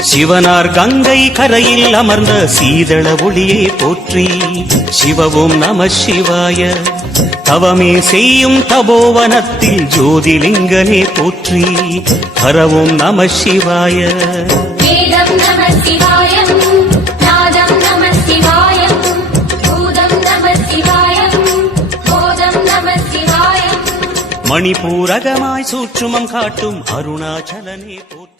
சிவனார் கங்கை கரையில் அமர்ந்த சீதள ஒளியே போற்றி. சிவவும் நம சிவாய. தவமே செய்யும் தபோவனத்தில் ஜோதிலிங்கனே போற்றி. ஹரவும் நம சிவாய. வேதம் நம சிவாயம், நாதம் நம சிவாயம், பூதம் நம சிவாயம், போதம் நம சிவாயம். மணிபூரகமாய் சூற்றுமம் காட்டும் அருணாச்சலனே போற்றி.